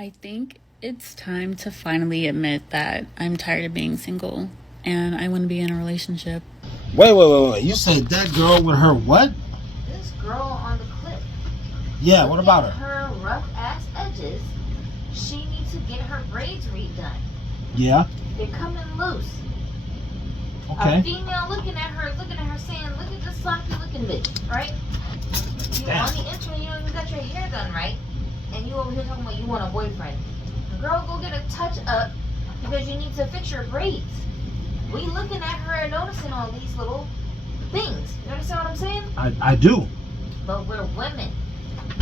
I think it's time to finally admit that I'm tired of being single and I want to be in a relationship. Wait. You said that girl with her what? This girl on the clip. Yeah, what about her? Her rough ass edges. She needs to get her braids redone. Yeah. They're coming loose. Okay. A female looking at her saying, look at this sloppy looking bitch, right? You Damn. on the internet, you don't even got your hair done right. And you over here talking about you want a boyfriend. Girl, go get a touch up because you need to fix your braids. We looking at her and noticing all these little things. You understand what I'm saying? I do. But we're women.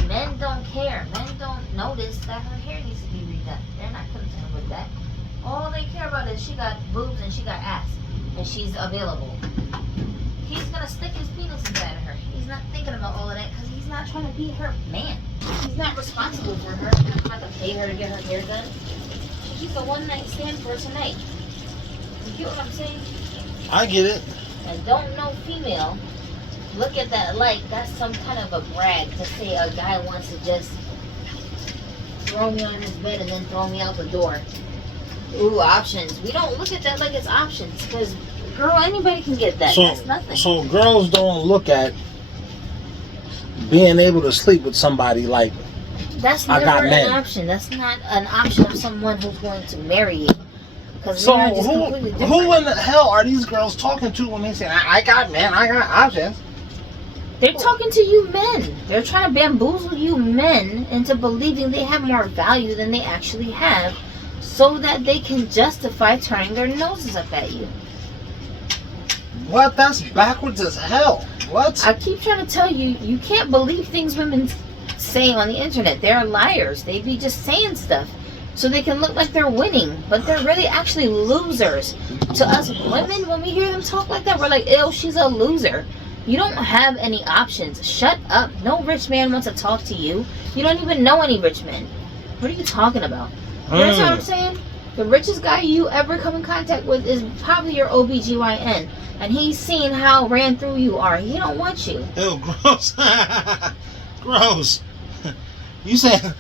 Men don't care. Men don't notice that her hair needs to be redone. They're not concerned with that. All they care about is she got boobs and she got ass. And she's available. He's gonna stick his penis inside of her. He's not thinking about all of that because he's not trying to be her man. He's not responsible for her. He's not about to pay her to get her hair done. She's a one night stand for tonight. You get what I'm saying? I get it. And don't no female look at that like that's some kind of a brag to say a guy wants to just throw me on his bed and then throw me out the door. Ooh, options. We don't look at that like it's options because, girl, anybody can get that. That's nothing. So girls don't look at being able to sleep with somebody like that's I got never men. an option. That's not an option of someone who's going to marry you. So who in the hell are these girls talking to when they say I got men, I got options? They're talking to you men. They're trying to bamboozle you men into believing they have more value than they actually have so that they can justify turning their noses up at you. What? That's backwards as hell. What? I keep trying to tell you, you can't believe things women say on the internet. They're liars. They be just saying stuff so they can look like they're winning, but they're really actually losers. To us women, when we hear them talk like that, we're like, ew, she's a loser. You don't have any options. Shut up. No rich man wants to talk to you. You don't even know any rich men. What are you talking about? You know what I'm saying? The richest guy you ever come in contact with is probably your OBGYN. And he's seen how ran through you are. He don't want you. Ew, gross. Gross. You said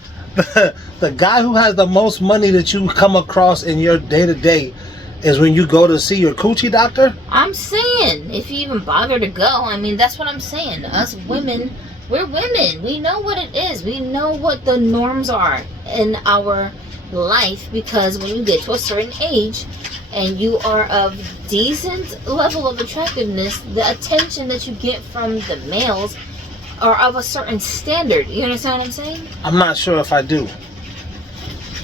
the guy who has the most money that you come across in your day-to-day is when you go to see your coochie doctor? I'm saying, if you even bother to go, I mean, that's what I'm saying. Us women, we're women. We know what it is. We know what the norms are in our life because when you get to a certain age and you are of decent level of attractiveness, the attention that you get from the males are of a certain standard. You understand what I'm saying? I'm not sure if I do.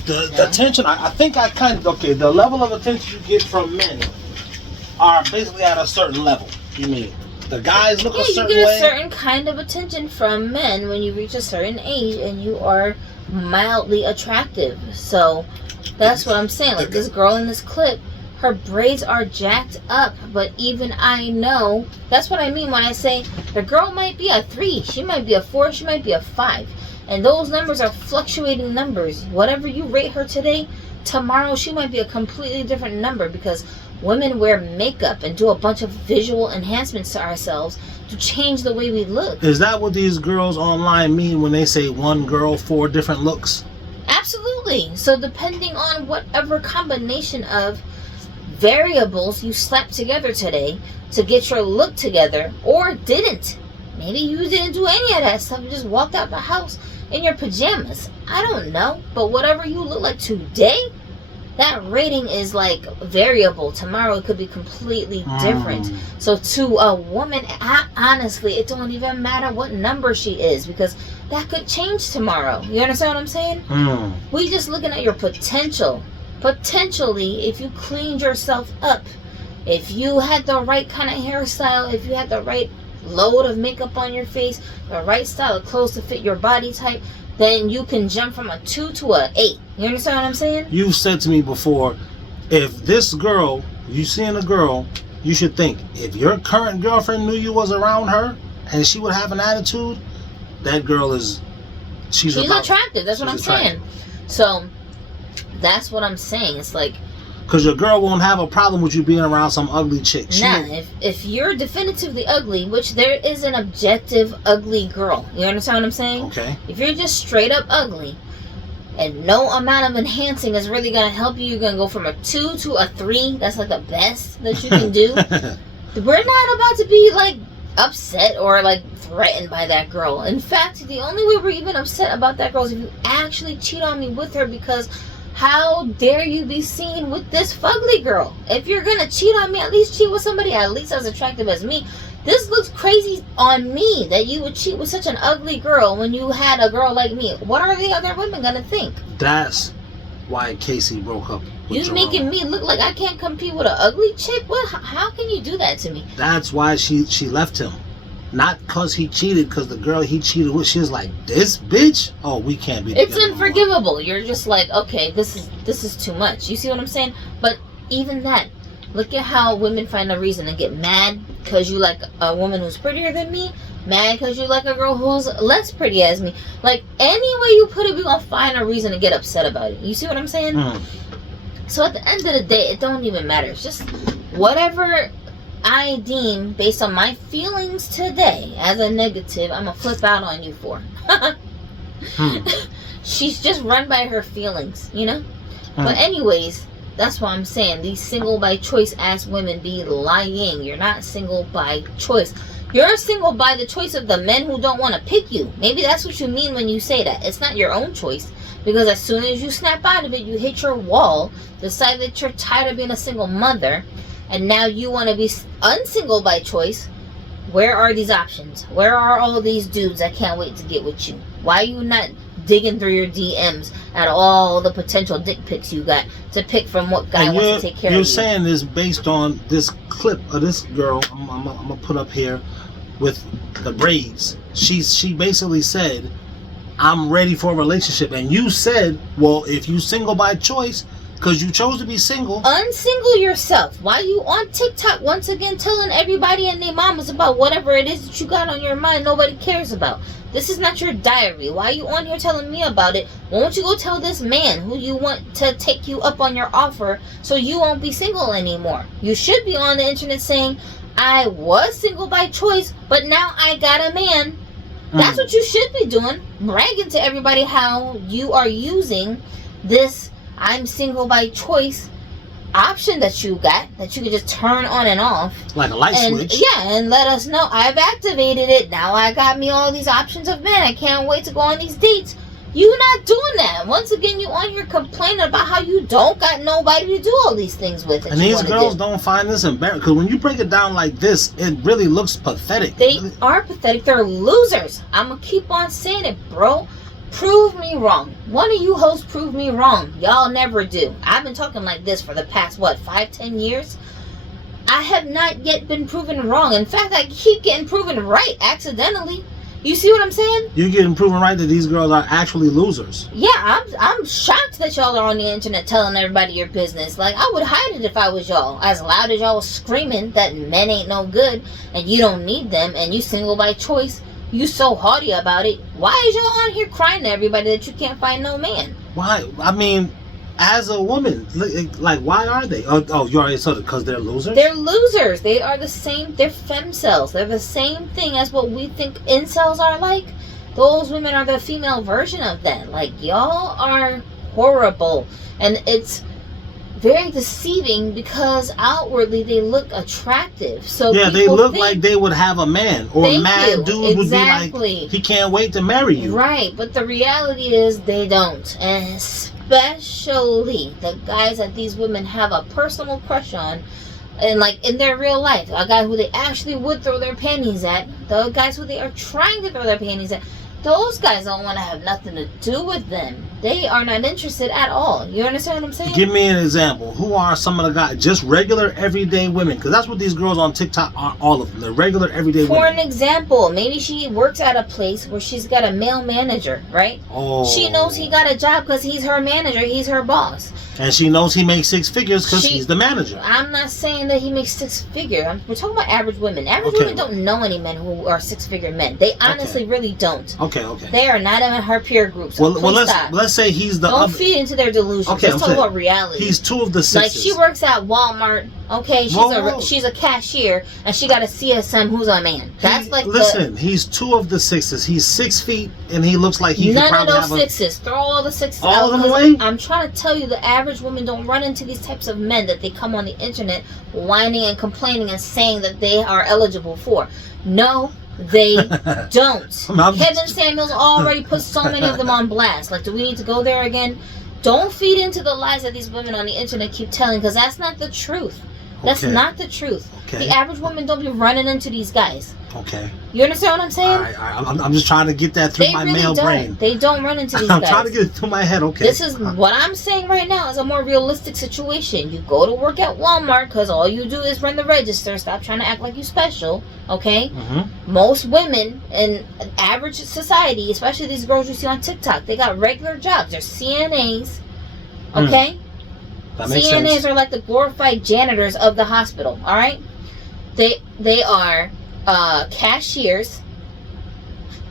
The attention, I think I kind of, okay, the level of attention you get from men are basically at a certain level. You mean the guys look a certain way? You get a certain kind of attention from men when you reach a certain age and you are mildly attractive. So that's what I'm saying. Like this girl in this clip, her braids are jacked up, but even I know, that's what I mean when I say the girl might be a 3, she might be a 4, she might be a 5. And those numbers are fluctuating numbers. Whatever you rate her today, tomorrow she might be a completely different number because women wear makeup and do a bunch of visual enhancements to ourselves to change the way we look. Is that what these girls online mean when they say one girl, 4 different looks? Absolutely. So depending on whatever combination of variables you slapped together today to get your look together or didn't. Maybe you didn't do any of that stuff. You just walked out the house in your pajamas. I don't know. But whatever you look like today, that rating is like variable. Tomorrow it could be completely different. So to a woman, honestly, it don't even matter what number she is because that could change tomorrow. You understand what I'm saying? We just looking at your potential. Potentially, if you cleaned yourself up, if you had the right kind of hairstyle, if you had the right load of makeup on your face, the right style of clothes to fit your body type, then you can jump from a 2 to a 8. You understand what I'm saying? You've said to me before, if this girl, you seeing a girl, you should think, if your current girlfriend knew you was around her and she would have an attitude, that girl is, she's attractive. That's what I'm saying. So that's what I'm saying. It's like, because your girl won't have a problem with you being around some ugly chick. If you're definitively ugly, which there is an objective ugly girl. You understand what I'm saying? Okay. If you're just straight up ugly, and no amount of enhancing is really going to help you. You're going to go from a 2 to a 3. That's like the best that you can do. We're not about to be like upset or like threatened by that girl. In fact, the only way we're even upset about that girl is if you actually cheat on me with her, because how dare you be seen with this fugly girl? If you're gonna cheat on me, at least cheat with somebody at least as attractive as me. This looks crazy on me that you would cheat with such an ugly girl when you had a girl like me. What are the other women gonna think? That's why Casey broke up with You're making me look like I can't compete with an ugly chick? What? How can you do that to me? That's why she left him. Not because he cheated, because the girl he cheated with, she was like, this bitch? Oh, we can't be It's together unforgivable. anymore. You're just like, okay, this is too much. You see what I'm saying? But even that, look at how women find a reason to get mad because you like a woman who's prettier than me, mad because you like a girl who's less pretty as me. Like, any way you put it, we're going to find a reason to get upset about it. You see what I'm saying? So at the end of the day, it don't even matter. It's just whatever I deem based on my feelings today as a negative, I'm going to flip out on you for. She's just run by her feelings, you know? But anyways, that's why I'm saying these single by choice ass women be lying. You're not single by choice. You're single by the choice of the men who don't want to pick you. Maybe that's what you mean when you say that. It's not your own choice. Because as soon as you snap out of it, you hit your wall, decide that you're tired of being a single mother, and now you want to be unsingle by choice. Where are these options? Where are all these dudes that can't wait to get with you? Why are you not digging through your DMs at all the potential dick pics you got to pick from what guy wants to take care of you? You're saying this based on this clip of this girl I'm gonna put up here with the braids. She basically said, I'm ready for a relationship. And you said, well, if you single by choice, because you chose to be single. Unsingle yourself. Why you on TikTok once again telling everybody and their mamas about whatever it is that you got on your mind nobody cares about? This is not your diary. Why are you on here telling me about it? Why don't you go tell this man who you want to take you up on your offer so you won't be single anymore? You should be on the internet saying, I was single by choice, but now I got a man. That's what you should be doing. Bragging to everybody how you are using this I'm single by choice option that you got, that you can just turn on and off. Like a light switch. Yeah, and let us know I've activated it. Now I got me all these options of men. I can't wait to go on these dates. You not doing that. Once again, you on here complaining about how you don't got nobody to do all these things with. And these girls don't find this embarrassing. Because when you break it down like this, it really looks pathetic. They are pathetic. They're losers. I'm going to keep on saying it, bro. Prove me wrong. One of you hosts prove me wrong. Y'all never do. I've been talking like this for the past, 5-10 years? I have not yet been proven wrong. In fact, I keep getting proven right accidentally. You see what I'm saying? You're getting proven right that these girls are actually losers. Yeah, I'm shocked that y'all are on the internet telling everybody your business. Like, I would hide it if I was y'all. As loud as y'all was screaming that men ain't no good and you don't need them and you single by choice. You so haughty about it. Why is y'all on here crying to everybody that you can't find no man? Why? I mean, as a woman, like, why are they? Oh, you already said it, because they're losers? They're losers. They are the same. They're femcells. They're the same thing as what we think incels are like. Those women are the female version of that. Like, y'all are horrible. And it's very deceiving because outwardly they look attractive. So yeah, they look like they would have a man, or a mad dude would be like, he can't wait to marry you. Right, but the reality is they don't. And especially the guys that these women have a personal crush on, and like in their real life, a guy who they actually would throw their panties at, the guys who they are trying to throw their panties at, those guys don't want to have nothing to do with them. They are not interested at all. You understand what I'm saying? Give me an example. Who are some of the guys? Just regular, everyday women. Because that's what these girls on TikTok are, all of them. They're regular, everyday women. For an example, maybe she works at a place where she's got a male manager, right? Oh. She knows he got a job because he's her manager. He's her boss. And she knows he makes 6 figures because he's the manager. I'm not saying that he makes 6 figure. We're talking about average women. Average women don't know any men who are 6-figure men. They honestly really don't. Okay. They are not in her peer group. So let's say he's the Don't feed into their delusions. Let's talk about reality. He's 2 of the 6. Like, she works at Walmart Okay, she's a cashier, and she got a CSM who's a man. That's he's 2 of the 6s. He's 6 feet, and he looks like he could probably have none of those 6s. Throw all the 6s all out. of them away? I'm trying to tell you, the average women don't run into these types of men that they come on the internet whining and complaining and saying that they are eligible for. No, they don't. Kevin Samuels already put so many of them on blast. Like, do we need to go there again? Don't feed into the lies that these women on the internet keep telling, because that's not the truth. That's not the truth. The average woman don't be running into these guys. Okay. You understand what I'm saying? All right. I'm just trying to get that through my male brain. They don't run into these guys. I'm trying to get it through my head. Okay. This is what I'm saying right now is a more realistic situation. You go to work at Walmart because all you do is run the register. Stop trying to act like you special. Okay. Mm-hmm. Most women in average society, especially these girls you see on TikTok, they got regular jobs. They're CNAs. Okay. That makes CNAs sense. are like the glorified janitors of the hospital. All right. They are cashiers.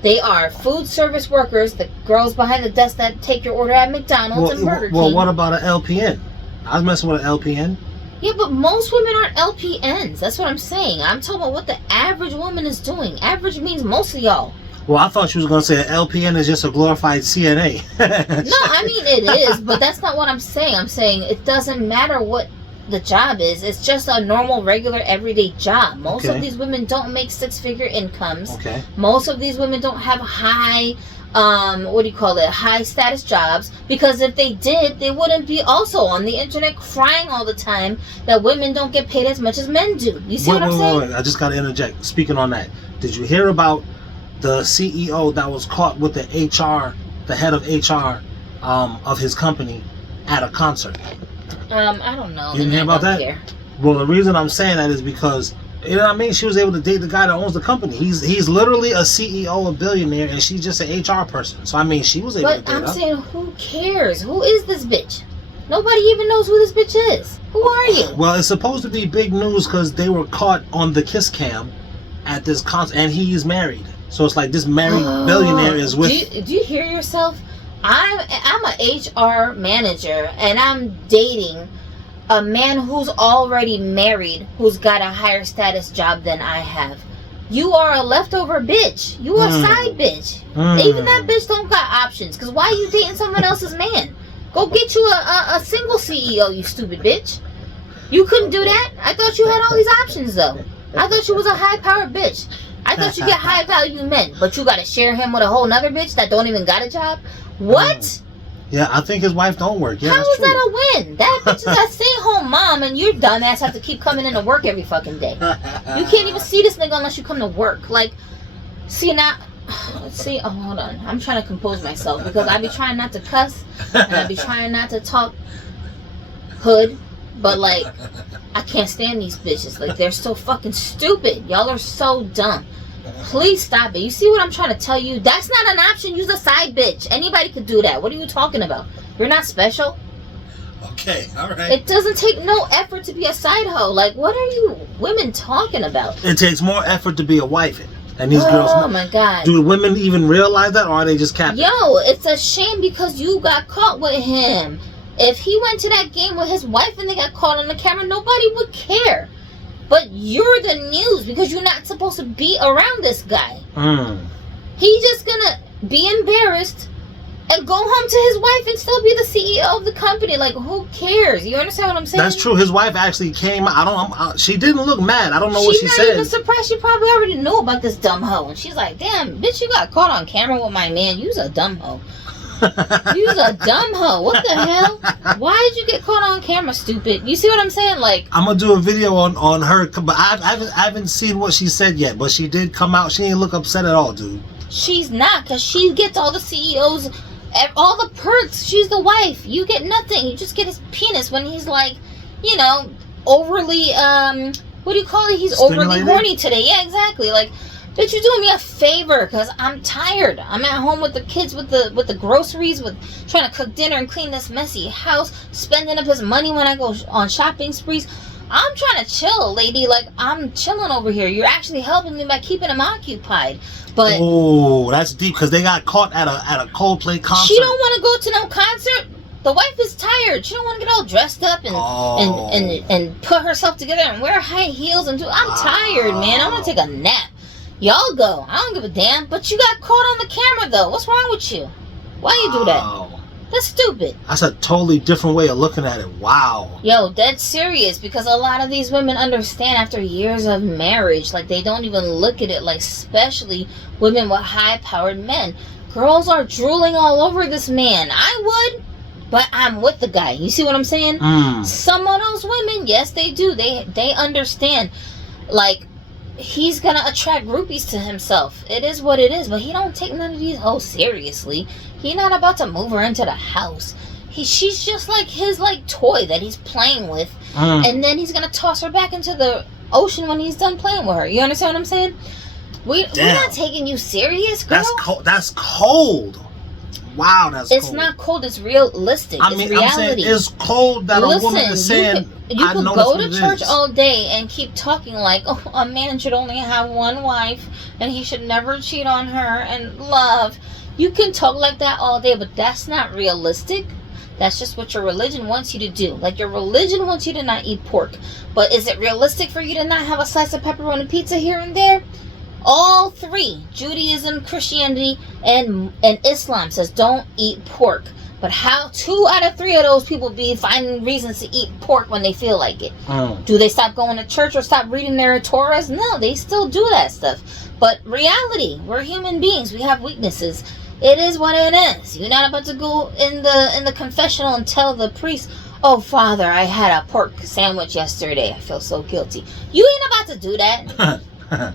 They are food service workers, the girls behind the desk that take your order at McDonald's and Burger King. Well, what about an LPN? I was messing with an LPN. Yeah, but most women aren't LPNs. That's what I'm saying. I'm talking about what the average woman is doing. Average means most of y'all. Well, I thought you was going to say an LPN is just a glorified CNA. No, I mean it is, but that's not what I'm saying. I'm saying it doesn't matter what the job is. It's just a normal, regular, everyday job. Most of these women don't make 6-figure incomes. Okay. Most of these women don't have high, high status jobs, because if they did, they wouldn't be also on the internet crying all the time that women don't get paid as much as men do. You see what I'm saying? Wait. I just got to interject. Speaking on that, did you hear about the CEO that was caught with the head of HR of his company at a concert? I don't know. You didn't hear about that? Care. Well, the reason I'm saying that is because, you know what I mean, she was able to date the guy that owns the company. He's literally a CEO, a billionaire, and she's just an HR person. So I mean, she was able to date But I'm saying, who cares? Who is this bitch? Nobody even knows who this bitch is. Who are you? Well, it's supposed to be big news because they were caught on the kiss cam at this concert, and he's married. So it's like this married billionaire is with. Do you hear yourself? I'm a HR manager, and I'm dating a man who's already married, who's got a higher status job than I have. You are a leftover bitch. You a side bitch. Even that bitch don't got options. Because why are you dating someone else's man? Go get you a single CEO, you stupid bitch. You couldn't do that? I thought you had all these options, though. I thought you was a high-powered bitch. I thought you get high-value men, but you got to share him with a whole nother bitch that don't even got a job? What? Yeah, I think his wife don't work. Yeah, how is that a win? That bitch is a stay-at-home mom, and your dumbass have to keep coming in to work every fucking day. You can't even see this nigga unless you come to work. Like, see now. See, oh, hold on. I'm trying to compose myself because I be trying not to cuss and I be trying not to talk hood, but like, I can't stand these bitches. Like, they're so fucking stupid. Y'all are so dumb. Please stop it. You see what I'm trying to tell you? That's not an option. Use a side bitch. Anybody could do that. What are you talking about? You're not special. Okay, all right. It doesn't take no effort to be a side hoe. Like, what are you women talking about? It takes more effort to be a wife. And these girls. Oh my God. Do women even realize that, or are they just capping? Yo, it's a shame because you got caught with him. If he went to that game with his wife and they got caught on the camera, nobody would care. But you're the news because you're not supposed to be around this guy. He's just gonna be embarrassed and go home to his wife and still be the CEO of the company. Like, who cares? You understand what I'm saying? That's true. His wife actually came out. She didn't look mad. I don't know what she said. She's not even surprised. She probably already knew about this dumb hoe. And she's like, damn, bitch, you got caught on camera with my man. You's a dumb hoe. You's a dumb hoe. What the hell? Why did you get caught on camera, stupid? You see what I'm saying? Like, I'm gonna do a video on her, but I haven't seen what she said yet. But she did come out. She didn't look upset at all, dude. She's not, because she gets all the CEOs, all the perks. She's the wife. You get nothing. You just get his penis when he's like, you know, overly, what do you call it? He's overly horny today. Yeah, exactly. Like, bitch, you're doing me a favor because I'm tired. I'm at home with the kids, with the groceries, with trying to cook dinner and clean this messy house, spending up his money when I go on shopping sprees. I'm trying to chill, lady. Like, I'm chilling over here. You're actually helping me by keeping him occupied. But oh, that's deep because they got caught at a Coldplay concert. She don't want to go to no concert. The wife is tired. She don't want to get all dressed up and put herself together and wear high heels and I'm tired, man. I want to take a nap. Y'all go. I don't give a damn. But you got caught on the camera, though. What's wrong with you? Why you do that? That's stupid. That's a totally different way of looking at it. Wow. Yo, that's serious because a lot of these women understand after years of marriage, like they don't even look at it like, especially women with high-powered men. Girls are drooling all over this man. I would, but I'm with the guy. You see what I'm saying? Some of those women, yes, they do. They understand. Like, he's gonna attract groupies to himself. It is what it is, but he don't take none of these hoes seriously. He not about to move her into the house. She's just like his like toy that he's playing with, and then he's gonna toss her back into the ocean when he's done playing with her. You understand what I'm saying? We're not taking you serious, girl. That's cold. Wow, it's cold. Not cold. It's realistic. It's reality. I'm saying it's cold that a woman is saying. You could go to church all day and keep talking like, oh, a man should only have one wife and he should never cheat on her and love. You can talk like that all day, but that's not realistic. That's just what your religion wants you to do. Like, your religion wants you to not eat pork. But is it realistic for you to not have a slice of pepperoni pizza here and there? All three, Judaism, Christianity, and Islam, says don't eat pork. But how 2 out of 3 of those people be finding reasons to eat pork when they feel like it? Do they stop going to church or stop reading their Torahs? No, they still do that stuff. But reality, we're human beings. We have weaknesses. It is what it is. You're not about to go in the confessional and tell the priest, oh, Father, I had a pork sandwich yesterday. I feel so guilty. You ain't about to do that.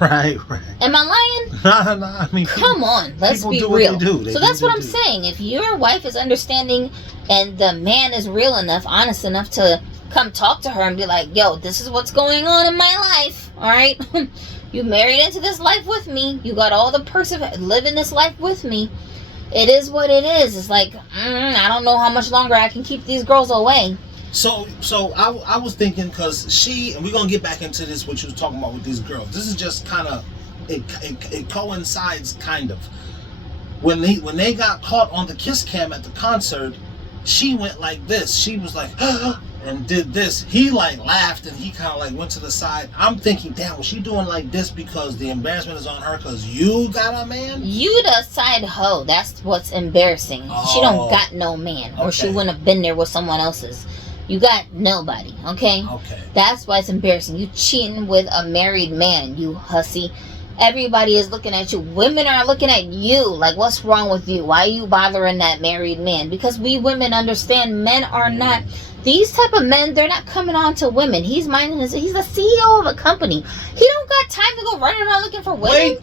Right. Am I lying? No. I mean, come on, let's be real. So that's what I'm saying. If your wife is understanding and the man is real enough, honest enough to come talk to her and be like, yo, this is what's going on in my life. All right. You married into this life with me. You got all the perks of living this life with me. It is what it is. It's like, I don't know how much longer I can keep these girls away. So I was thinking, because and we're going to get back into this, what you was talking about with these girls. This is just kind of, it coincides kind of. When they got caught on the kiss cam at the concert, she went like this. She was like, and did this. He like laughed and he kind of like went to the side. I'm thinking, damn, was she doing like this because the embarrassment is on her because you got a man? You the side hoe. That's what's embarrassing. She don't got no man, or she wouldn't have been there with someone else's. You got nobody, okay? Okay. That's why it's embarrassing. You cheating with a married man, you hussy. Everybody is looking at you. Women are looking at you. Like, what's wrong with you? Why are you bothering that married man? Because we women understand men are not... These type of men, they're not coming on to women. He's the CEO of a company. He don't got time to go running around looking for women.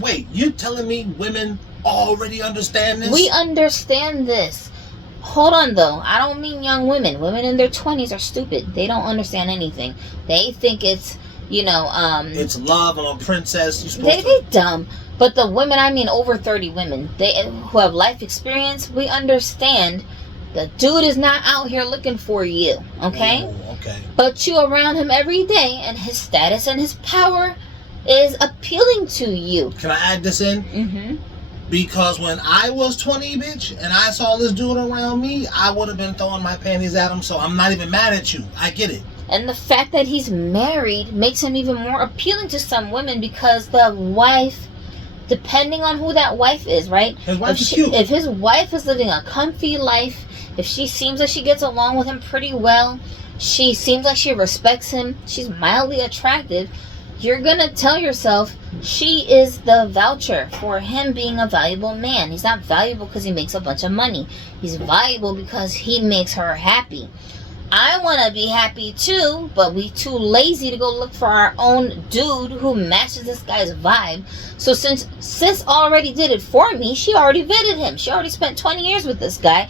Wait. You telling me women already understand this? We understand this. Hold on, though. I don't mean young women. Women in their 20s are stupid. They don't understand anything. They think it's, it's love. I'm a princess. They dumb. But the women, I mean over 30 women, who have life experience, we understand the dude is not out here looking for you, okay? Oh, okay. But you around him every day, and his status and his power is appealing to you. Can I add this in? Mm-hmm. Because when I was 20, bitch, and I saw this dude around me, I would have been throwing my panties at him, so I'm not even mad at you. I get it. And the fact that he's married makes him even more appealing to some women, because the wife, depending on who that wife is, right? His wife is cute. If his wife is living a comfy life, if she seems like she gets along with him pretty well, she seems like she respects him, she's mildly attractive, you're gonna tell yourself she is the voucher for him being a valuable man. He's not valuable because he makes a bunch of money. He's valuable because he makes her happy. I want to be happy too, but we too lazy to go look for our own dude who matches this guy's vibe. So since sis already did it for me, she already vetted him. She already spent 20 years with this guy.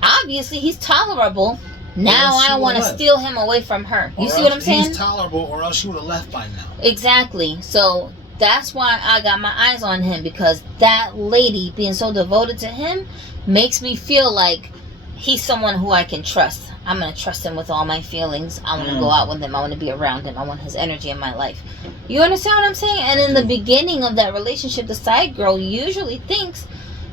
Obviously, he's tolerable. Now I want to steal him away from her. You see what I'm saying? He's tolerable, or else she would have left by now. Exactly. So that's why I got my eyes on him, because that lady being so devoted to him makes me feel like he's someone who I can trust. I'm going to trust him with all my feelings. I want to go out with him. I want to be around him. I want his energy in my life. You understand what I'm saying? And in the beginning of that relationship, the side girl usually thinks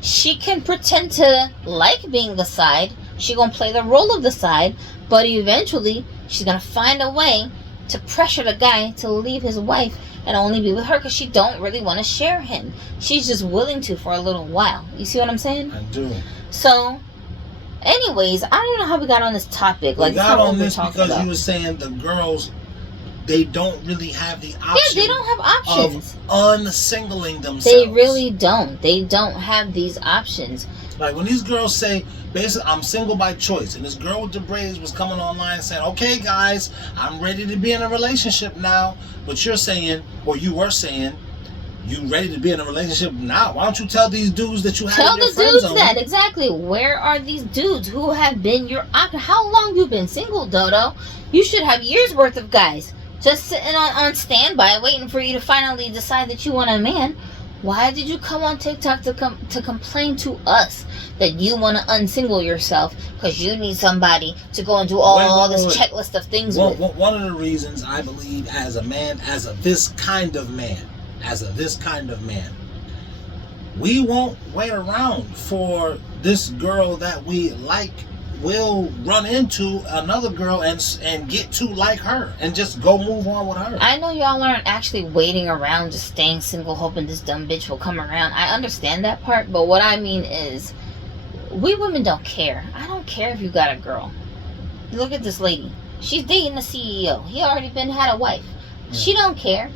she can pretend to like being the side. She gonna play the role of the side, but eventually she's gonna find a way to pressure the guy to leave his wife and only be with her because she don't really want to share him. She's just willing to for a little while. You see what I'm saying? I do. So, anyways, I don't know how we got on this topic. We got on this because you were saying the girls, they don't really have the option. Yeah, they don't have options of unsingling themselves. They really don't. They don't have these options. Like when these girls say, basically, I'm single by choice, and this girl with the braids was coming online saying, okay, guys, I'm ready to be in a relationship now. But you're saying, or you were saying, you ready to be in a relationship now? Why don't you tell these dudes that you have Tell your the friend dudes zone? that, exactly. Where are these dudes who have been your option? How long you been single, Dodo? You should have years worth of guys just sitting on standby waiting for you to finally decide that you want a man. Why did you come on TikTok to complain to us that you want to unsingle yourself because you need somebody to go and do all this checklist of things with? One of the reasons I believe as a man, as this kind of man, we won't wait around for this girl that we like will run into another girl and get to like her and just go move on with her. I know y'all aren't actually waiting around just staying single hoping this dumb bitch will come around. I understand that part, but what I mean is we women don't care. I don't care if you got a girl. Look at this lady. She's dating the CEO. He already had a wife. She don't care.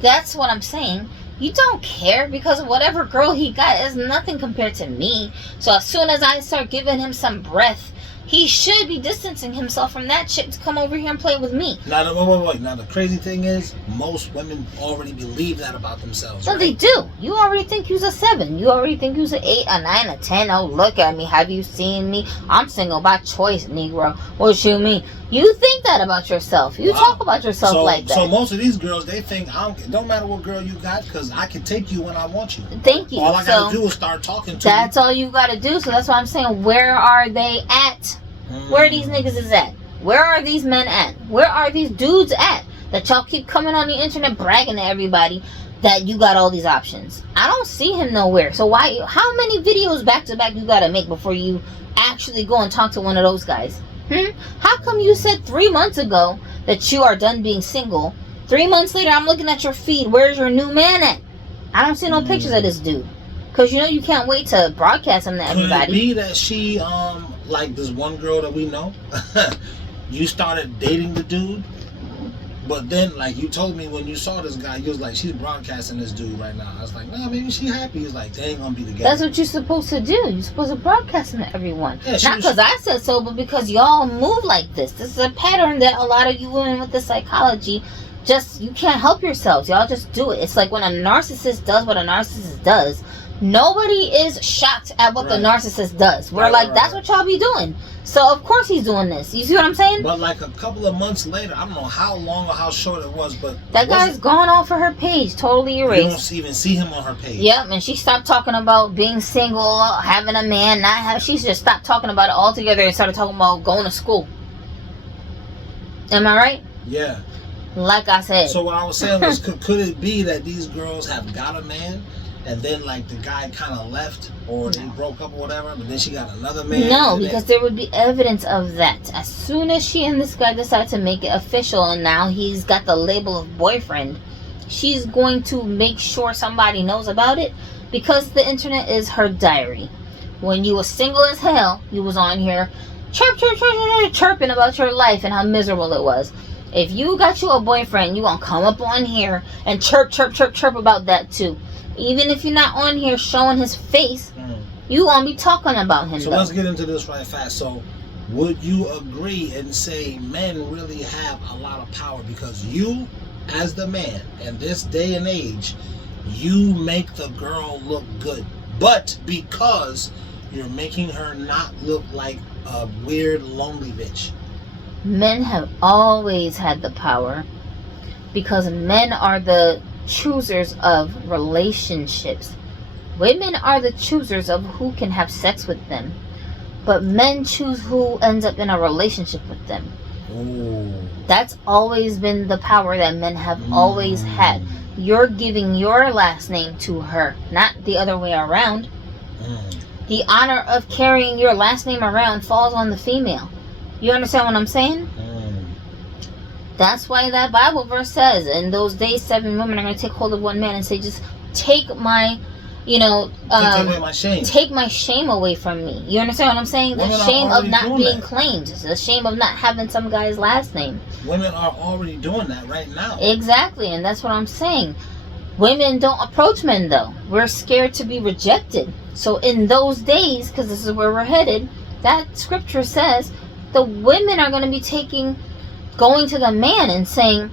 That's what I'm saying. You don't care because whatever girl he got is nothing compared to me. So as soon as I start giving him some breath, he should be distancing himself from that chick to come over here and play with me. Now, wait. Now, the crazy thing is, most women already believe that about themselves. No, right? they do. You already think you's a 7. You already think you's an 8, a 9, a 10. Oh, look at me. Have you seen me? I'm single by choice, Negro. What you mean? You think that about yourself. You talk about yourself like that. So most of these girls, they think, it don't matter what girl you got because I can take you when I want you. Thank you. All I got to do is start talking to That's all you got to do. So that's why I'm saying, where are they at? Where these niggas is at? Where are these men at? Where are these dudes at? That y'all keep coming on the internet bragging to everybody that you got all these options. I don't see him nowhere. So why? How many videos back to back you got to make before you actually go and talk to one of those guys? How come you said 3 months ago that you are done being single? 3 months later, I'm looking at your feed. Where's your new man at? I don't see no pictures of this dude. Because you know you can't wait to broadcast him to everybody. Could it be that she, like this one girl that we know, you started dating the dude, but then, like, you told me when you saw this guy, you was like, she's broadcasting this dude right now. I was like, no, maybe she happy. He was like, they ain't gonna be together. That's what you're supposed to do. You're supposed to broadcast him to everyone. Yeah, not because I said so, but because y'all move like this. This is a pattern that a lot of you women with the psychology you can't help yourselves. Y'all just do it. It's like when a narcissist does what a narcissist does, nobody is shocked at what the narcissist does. We're that's what y'all be doing. So of course he's doing this. You see what I'm saying? But like a couple of months later, I don't know how long or how short it was, but that guy's gone off of her page, totally erased. You don't even see him on her page. Yep, and she stopped talking about being single, having a man, not have. She just stopped talking about it altogether and started talking about going to school. Am I right? Yeah. Like I said. So what I was saying was, could it be that these girls have got a man, and then like the guy kind of left, or they broke up or whatever, but then she got another man? No, because there would be evidence of that. As soon as she and this guy decide to make it official, and now he's got the label of boyfriend, she's going to make sure somebody knows about it, because the internet is her diary. When you was single as hell, you was on here chirping about your life and how miserable it was. If you got you a boyfriend, you gonna come up on here and chirp about that too. Even if you're not on here showing his face, you gonna be talking about him. So let's get into this right fast. So would you agree and say men really have a lot of power? Because you, as the man, in this day and age, you make the girl look good. But because you're making her not look like a weird, lonely bitch. Men have always had the power because men are the choosers of relationships. Women are the choosers of who can have sex with them, but men choose who ends up in a relationship with them. Ooh. That's always been the power that men have always had. You're giving your last name to her, not the other way around. The honor of carrying your last name around falls on the female. You understand what I'm saying? That's why that Bible verse says, in those days 7 women are going to take hold of one man and say, just take my, take away my shame. Take my shame away from me. You understand what I'm saying? The shame of not being claimed. The shame of not having some guy's last name. Women are already doing that right now. Exactly, and that's what I'm saying. Women don't approach men, though. We're scared to be rejected. So in those days, because this is where we're headed, that scripture says the women are going to be going to the man and saying,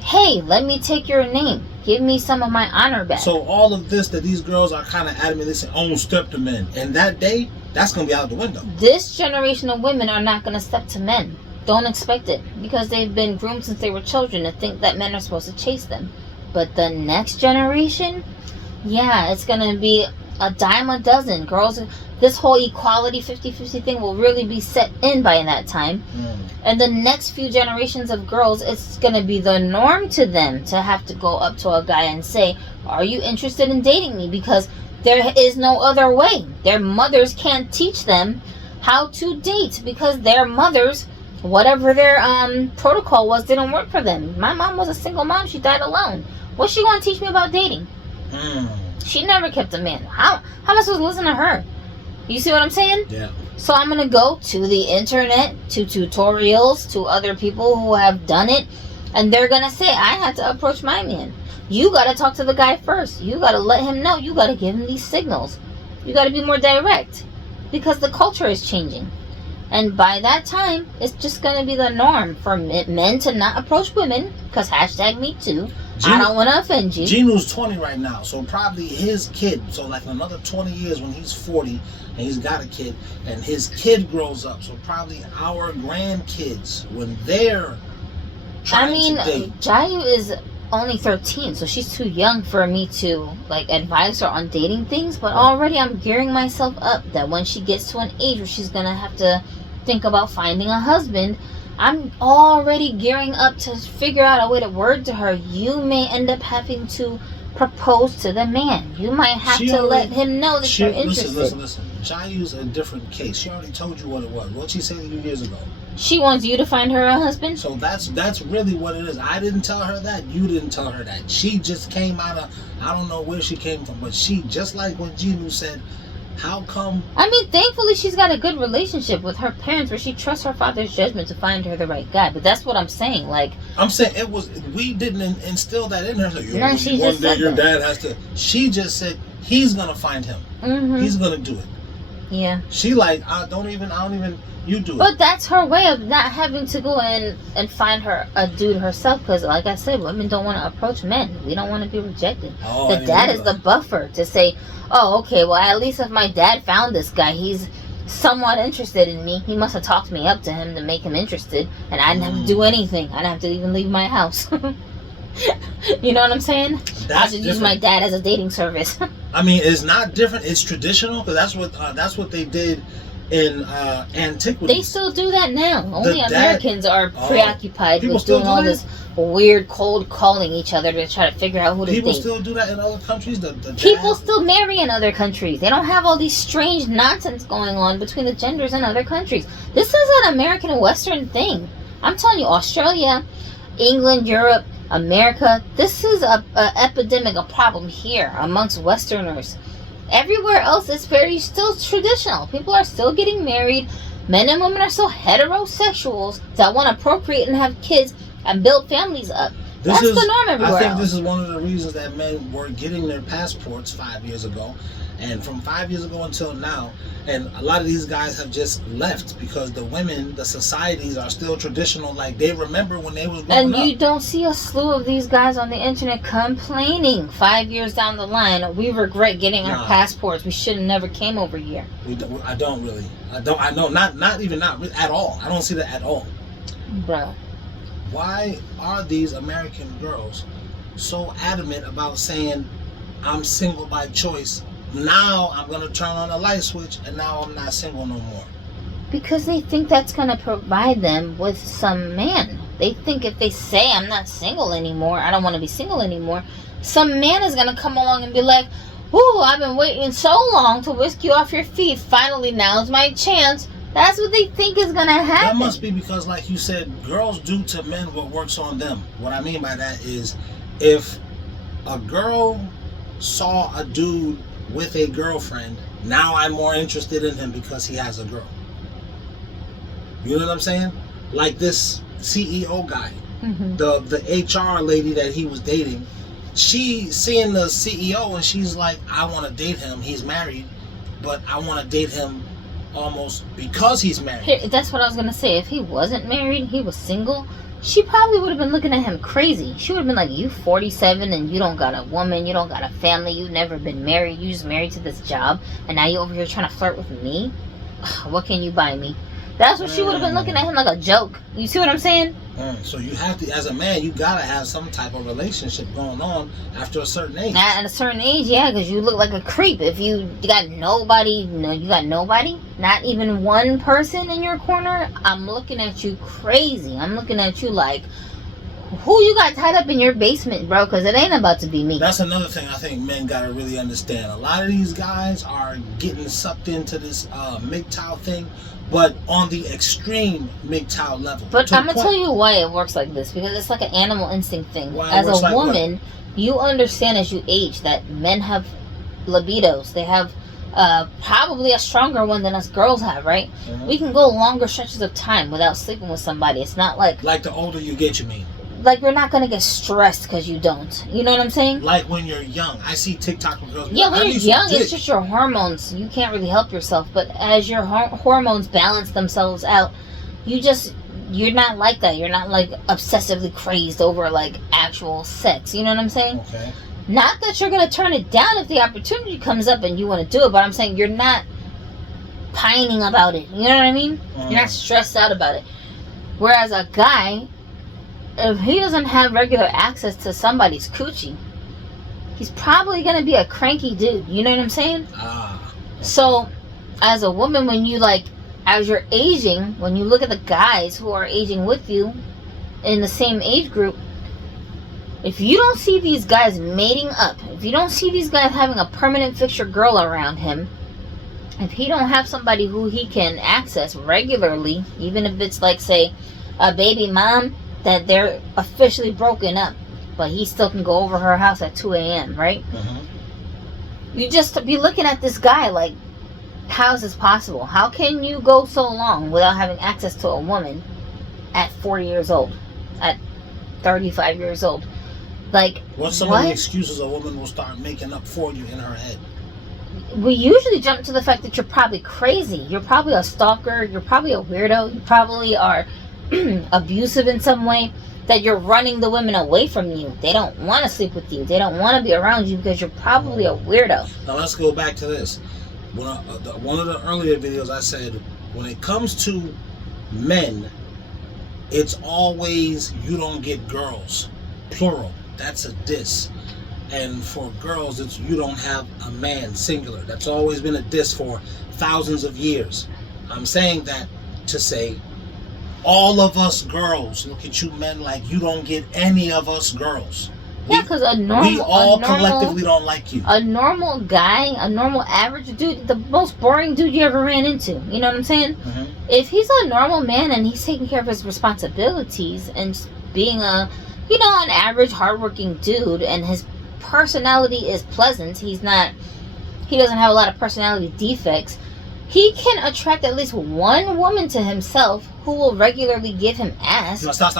hey, let me take your name. Give me some of my honor back. So all of this that these girls are kind of adamant, they say, oh, step to men. And that day, that's going to be out the window. This generation of women are not going to step to men. Don't expect it. Because they've been groomed since they were children to think that men are supposed to chase them. But the next generation, yeah, it's going to be a dime a dozen. Girls, this whole equality 50-50 thing will really be set in by that time. And the next few generations of girls, it's going to be the norm to them to have to go up to a guy and say, are you interested in dating me? Because there is no other way. Their mothers can't teach them how to date because their mothers, whatever their protocol was, didn't work for them. My mom was a single mom. She died alone. What's she going to teach me about dating? She never kept a man. How am I supposed to listen to her? You see what I'm saying? Yeah. So I'm going to go to the internet, to tutorials, to other people who have done it. And they're going to say, I had to approach my man. You got to talk to the guy first. You got to let him know. You got to give him these signals. You got to be more direct. Because the culture is changing. And by that time, it's just going to be the norm for men to not approach women. Because #MeToo. I don't want to offend you. Genu's 20 right now. So probably his kid. So like in another 20 years when he's 40 and he's got a kid. And his kid grows up. So probably our grandkids when they're trying to date. Jayu is only 13. So she's too young for me to like advise her on dating things. But already I'm gearing myself up that when she gets to an age where she's going to have to think about finding a husband, I'm already gearing up to figure out a way to word to her. You may end up having to propose to the man. You might have to let him know that you're interested. Listen. Jayu's a different case. She already told you what it was. What'd she say to you years ago? She wants you to find her a husband? So that's really what it is. I didn't tell her that. You didn't tell her that. She just came out of, I don't know where she came from, but she, just like when Genu said, how come? I mean, thankfully she's got a good relationship with her parents where she trusts her father's judgment to find her the right guy. But that's what I'm saying. Like, I'm saying we didn't instill that in her. Like, no, she one just day said your that. dad has to. She just said he's gonna find him. He's gonna do it. Yeah. She like I don't even. You do it. But that's her way of not having to go in and find her a dude herself. Because, like I said, women don't want to approach men. We don't want to be rejected. The dad is the buffer to say, oh, okay, well, at least if my dad found this guy, he's somewhat interested in me. He must have talked me up to him to make him interested. And I didn't have to do anything. I didn't have to even leave my house. You know what I'm saying? I should use my dad as a dating service. I mean, it's not different. It's traditional. Because that's what they did in antiquity. They still do that now. Only Americans are preoccupied with doing all this weird cold calling each other to try to figure out who to date. People still do that in other countries. People still marry in other countries. They don't have all these strange nonsense going on between the genders in other countries. This is an American and Western thing. I'm telling you, Australia, England, Europe, America, this is a epidemic, a problem here amongst Westerners. Everywhere else, it's very still traditional. People are still getting married. Men and women are still heterosexuals that want to procreate and have kids and build families up. That's the norm everywhere I think else. This is one of the reasons that men were getting their passports 5 years ago. And from 5 years ago until now, and a lot of these guys have just left because the women, the societies are still traditional, like they remember when they was growing up. And you don't see a slew of these guys on the internet complaining 5 years down the line. We regret getting our passports. We should have never came over here. I don't really. I know not at all. I don't see that at all. Bro. Why are these American girls so adamant about saying, I'm single by choice? Now I'm going to turn on a light switch and now I'm not single no more. Because they think that's going to provide them with some man. They think if they say I'm not single anymore, I don't want to be single anymore, some man is going to come along and be like, Ooh, I've been waiting so long to whisk you off your feet. Finally, now's my chance. That's what they think is gonna happen. That must be because, like you said, girls do to men what works on them. What I mean by that is, if a girl saw a dude with a girlfriend, now I'm more interested in him because he has a girl. You know what I'm saying? Like this CEO guy, the HR lady that he was dating. She seeing the CEO and she's like, I want to date him. He's married, but I want to date him almost because he's married. That's what I was gonna say. If he wasn't married, he was single, she probably would have been looking at him crazy. She would have been like, you 47 and you don't got a woman, you don't got a family, you've never been married, you just married to this job, and now you over here trying to flirt with me? What can you buy me? That's what she would have been looking at him like a joke. You see what I'm saying? So you have to, as a man, you gotta have some type of relationship going on after a certain age. At a certain age, yeah, because you look like a creep. If you got nobody, not even one person in your corner, I'm looking at you crazy. I'm looking at you like, who you got tied up in your basement, bro? Because it ain't about to be me. That's another thing I think men gotta really understand. A lot of these guys are getting sucked into this MGTOW thing, but on the extreme MGTOW level. But I'm gonna tell you why it works like this, because it's like an animal instinct thing. As a woman, you understand as you age that men have libidos. They have probably a stronger one than us girls have, right? We can go longer stretches of time without sleeping with somebody. It's not like the older you get, you mean? Like, you're not gonna get stressed because you don't. You know what I'm saying? Like when you're young. I see TikTok with girls. Yeah, when you're young, it's just your hormones. You can't really help yourself. But as your hormones balance themselves out, you're not like that. You're not like obsessively crazed over like actual sex. You know what I'm saying? Okay. Not that you're gonna turn it down if the opportunity comes up and you want to do it, but I'm saying you're not pining about it. You know what I mean? You're not stressed out about it. Whereas a guy, if he doesn't have regular access to somebody's coochie, he's probably going to be a cranky dude. You know what I'm saying? Okay. So, as a woman, when you as you're aging, when you look at the guys who are aging with you in the same age group, if you don't see these guys mating up, if you don't see these guys having a permanent fixture girl around him, if he don't have somebody who he can access regularly, even if it's like, say, a baby mom, that they're officially broken up, but he still can go over her house at 2 a.m., right? You just be looking at this guy like, how is this possible? How can you go so long without having access to a woman at 40 years old, at 35 years old? Like, what's some of the excuses a woman will start making up for you in her head? We usually jump to the fact that you're probably crazy. You're probably a stalker. You're probably a weirdo. You probably are abusive in some way, that you're running the women away from you. They don't want to sleep with you. They don't want to be around you because you're probably a weirdo. Now let's go back to this. One of the earlier videos I said, when it comes to men, it's always you don't get girls, plural. That's a diss. And for girls, it's you don't have a man, singular. That's always been a diss for thousands of years. I'm saying that to say, all of us girls look at you men like you don't get any of us girls. Yeah, because we all collectively don't like you. A normal guy, a normal average dude, the most boring dude you ever ran into. You know what I'm saying? If he's a normal man and he's taking care of his responsibilities and being an average hardworking dude, and his personality is pleasant, he doesn't have a lot of personality defects, he can attract at least one woman to himself who will regularly give him ass. No, stop.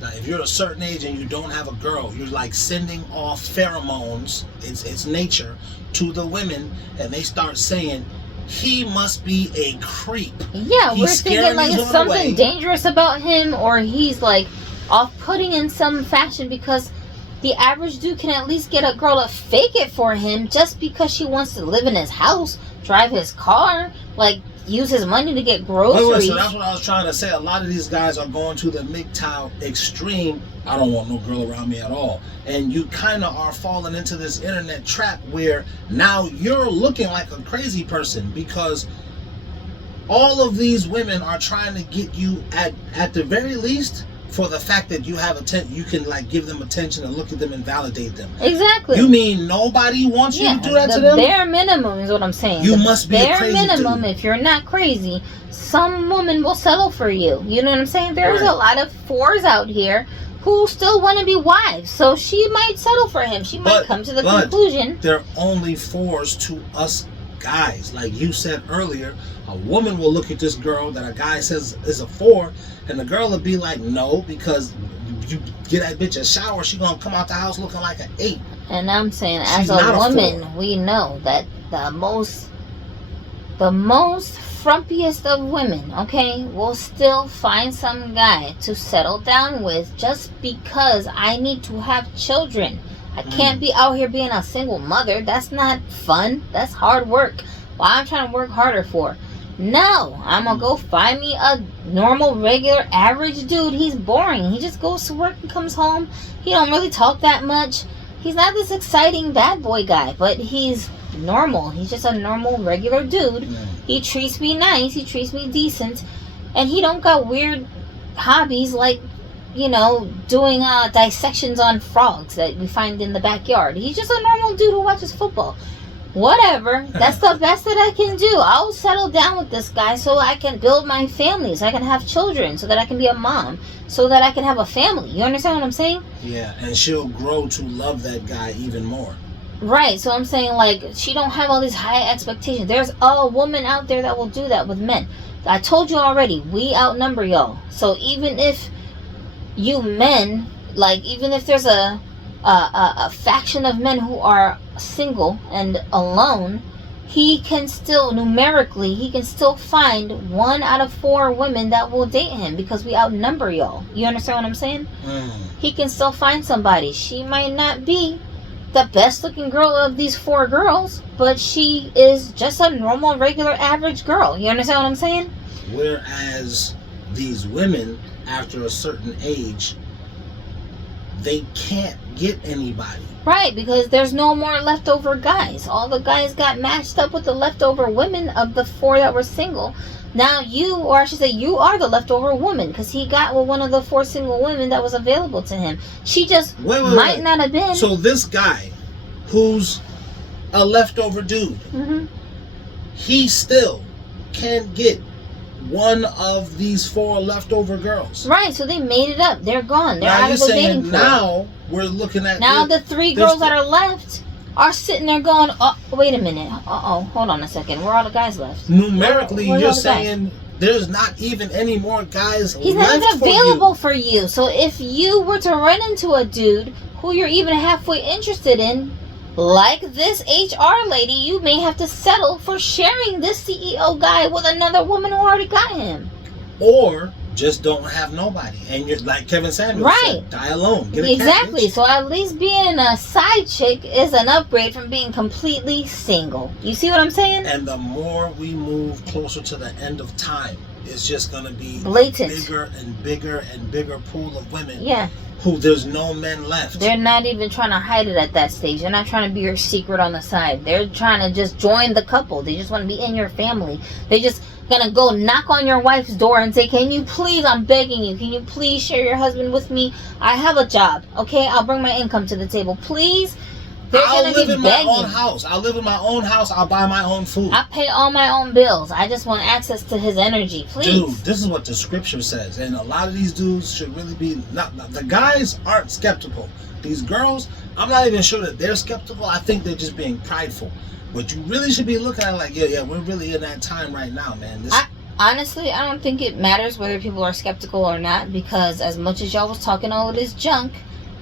Now, if you're a certain age and you don't have a girl, you're like sending off pheromones, it's nature, to the women, and they start saying, he must be a creep. Yeah, we're thinking like it's something dangerous about him, or he's like off-putting in some fashion, because the average dude can at least get a girl to fake it for him just because she wants to live in his house, drive his car, like use his money to get groceries. Wait, so that's what I was trying to say. A lot of these guys are going to the MGTOW extreme. I don't want no girl around me at all. And you kind of are falling into this internet trap where now you're looking like a crazy person, because all of these women are trying to get you at the very least for the fact that you have you can like give them attention and look at them and validate them. Exactly. You mean nobody wants you to do that to them? The bare minimum is what I'm saying. You must be a crazy minimum, dude. if you're not crazy, some woman will settle for you. You know what I'm saying? There's a lot of 4s out here who still want to be wives. So she might settle for him. She might come to the conclusion. They're only 4s to us guys. Like you said earlier, a woman will look at this girl that a guy says is a 4, and the girl will be like, no, because you get that bitch a shower, she gonna come out the house looking like an 8. And I'm saying, She's as a woman, 4. we know that the most frumpiest of women, okay, will still find some guy to settle down with just because I need to have children. I can't be out here being a single mother. That's not fun. That's hard work. Why I'm trying to work harder for? No, I'm gonna go find me a normal, regular, average dude. He's boring. He just goes to work and comes home. He don't really talk that much. He's not this exciting bad boy guy, but he's normal. He's just a normal, regular dude. He treats me nice. He treats me decent. And he don't got weird hobbies like, you know, doing dissections on frogs that we find in the backyard. He's just a normal dude who watches football. Whatever. That's the best that I can do. I'll settle down with this guy so I can build my family, so I can have children, so that I can be a mom, so that I can have a family. You understand what I'm saying? Yeah, and she'll grow to love that guy even more. Right. So I'm saying, like, she don't have all these high expectations. There's a woman out there that will do that with men. I told you already, we outnumber y'all. So even if you men, like, even if there's a faction of men who are single and alone, he can still, numerically, he can still find 1 out of 4 women that will date him because we outnumber y'all. You understand what I'm saying? He can still find somebody. She might not be the best looking girl of these 4 girls, but she is just a normal, regular, average girl. You understand what I'm saying? Whereas these women, after a certain age, they can't get anybody. Right, because there's no more leftover guys. All the guys got matched up with the leftover women of the 4 that were single. Now you, or I should say, you are the leftover woman, because he got with one of the 4 single women that was available to him. She just might not have been. So this guy, who's a leftover dude, he still can't get one of these 4 leftover girls. Right, so they made it up. They're gone. They're out of the dating pool. Now we're looking at the 3 girls that are left are sitting there going, oh, wait a minute. Hold on a second. Where are all the guys left? Numerically, you're saying there's not even any more guys He's not even available for you. So if you were to run into a dude who you're even halfway interested in, like this HR lady, you may have to settle for sharing this CEO guy with another woman who already got him. Or just don't have nobody. And you're like Kevin Samuels said, die alone. Get a exactly. cat, so at least being a side chick is an upgrade from being completely single. You see what I'm saying? And the more we move closer to the end of time, it's just going to be blatant. A bigger and bigger and bigger pool of women. Yeah. Who there's no men left. They're not even trying to hide it at that stage. They're not trying to be your secret on the side. They're trying to just join the couple. They just want to be in your family. They just gonna go knock on your wife's door and say, can you please, I'm begging you, can you please share your husband with me? I have a job, okay? I'll bring my income to the table, please. I'll live in my own house. I'll live in my own house. I'll buy my own food. I pay all my own bills. I just want access to his energy, please. Dude, this is what the scripture says. And a lot of these dudes should really be, not the guys aren't skeptical. These girls, I'm not even sure that they're skeptical. I think they're just being prideful. But you really should be looking at it like, yeah, we're really in that time right now, man. Honestly, I don't think it matters whether people are skeptical or not, because as much as y'all was talking all of this junk,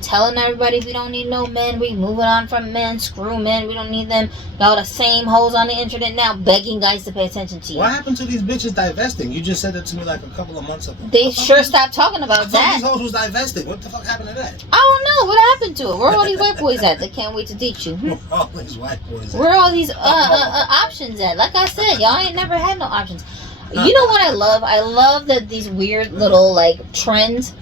telling everybody we don't need no men, we moving on from men, screw men, we don't need them, y'all the same hoes on the internet now begging guys to pay attention to you. What happened to these bitches divesting? You just said that to me like a couple of months ago. They sure stopped talking about that. These hoes was divesting. What the fuck happened to that? I don't know. What happened to it? Where are all these white boys at? They can't wait to date you. Where are all these white boys at? Where are all these options at? Like I said, y'all ain't never had no options. You know what I love? I love that these weird little like trends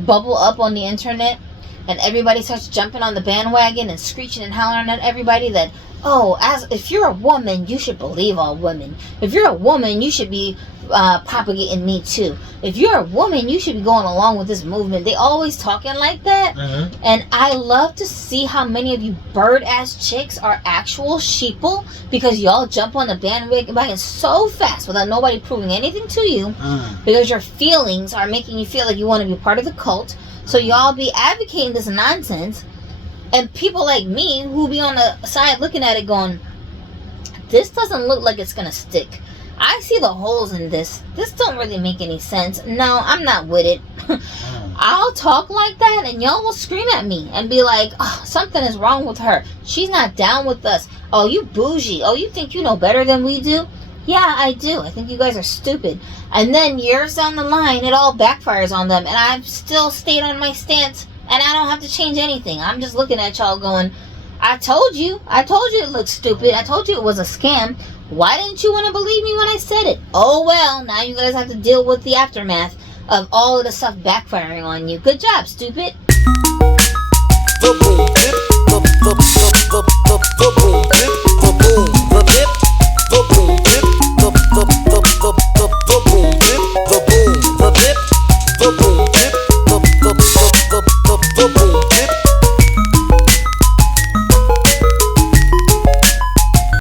bubble up on the internet. And everybody starts jumping on the bandwagon and screeching and hollering at everybody that, oh, if you're a woman, you should believe all women. If you're a woman, you should be propagating Me Too. If you're a woman, you should be going along with this movement. They always talking like that. Mm-hmm. And I love to see how many of you bird-ass chicks are actual sheeple, because y'all jump on the bandwagon so fast without nobody proving anything to you, because your feelings are making you feel like you want to be part of the cult. So y'all be advocating this nonsense. And people like me who be on the side looking at it going, this doesn't look like it's going to stick. I see the holes in this. This don't really make any sense. No, I'm not with it. I'll talk like that and y'all will scream at me and be like, oh, something is wrong with her. She's not down with us. Oh, you bougie. Oh, you think you know better than we do? Yeah, I do. I think you guys are stupid. And then years down the line, it all backfires on them. And I've still stayed on my stance. And I don't have to change anything. I'm just looking at y'all going, I told you it looked stupid. I told you it was a scam. Why didn't you want to believe me when I said it? Oh well, now you guys have to deal with the aftermath of all of the stuff backfiring on you. Good job, stupid.